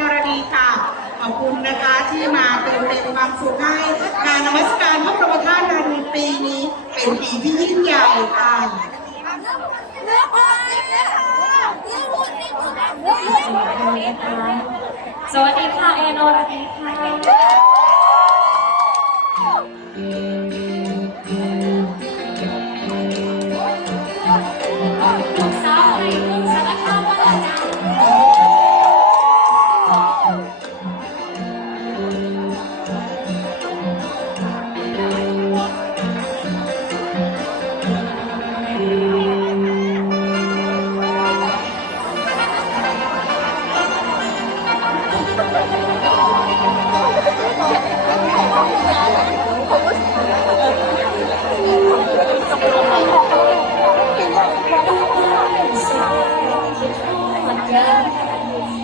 นรดีค่ะ ขอบคุณนะคะที่มาเติมเต็มความสุขให้งานนมัสการพระบรมธาตุนารีปีนี้ เป็นปีที่ยิ่งใหญ่ค่ะสวัสดีค่ะ เอโนรดีค่ะ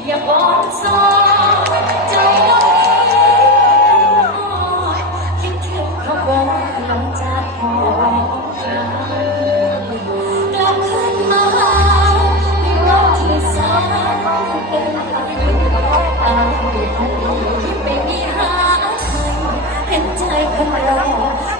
อย่าบอกสอนใจเราคิดถึงเขาบอกหลังจากหอมกลับขึ้นมาในวันที่สามเดินทางตามไม่มีหาใครเห็นใจคนเรา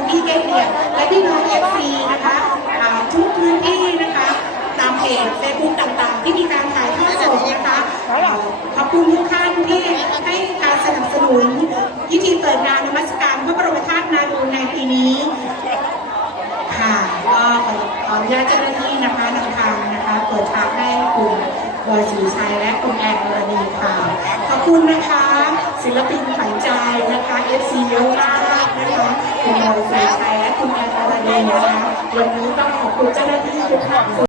คุณพี่เกเรียและพี่น้องเอฟซีนะคะทุกพื้นที่นะคะ ตามเพจเฟซบุ๊กต่างๆ ที่มีการถ่ายทอดสดนะคะขอบคุณทุกท่านที่ให้การสนับสนุนพิธีเปิดงานนมัสการพระบรมธาตุนาดูในปีนี้ค่ะก็ขออนุญาตเจ้าหน้าที่นะคะนำทางนะคะเปิดฉากให้คุณบอยสีชัยและคุณแอนอรดีค่ะขอบคุณนะคะ ศิลปินขวัญใจนะคะเอฟซีเยอะมาก นะคะวันนี้ต้องขอบคุณเจ้าหน้าที่ทุกท่าน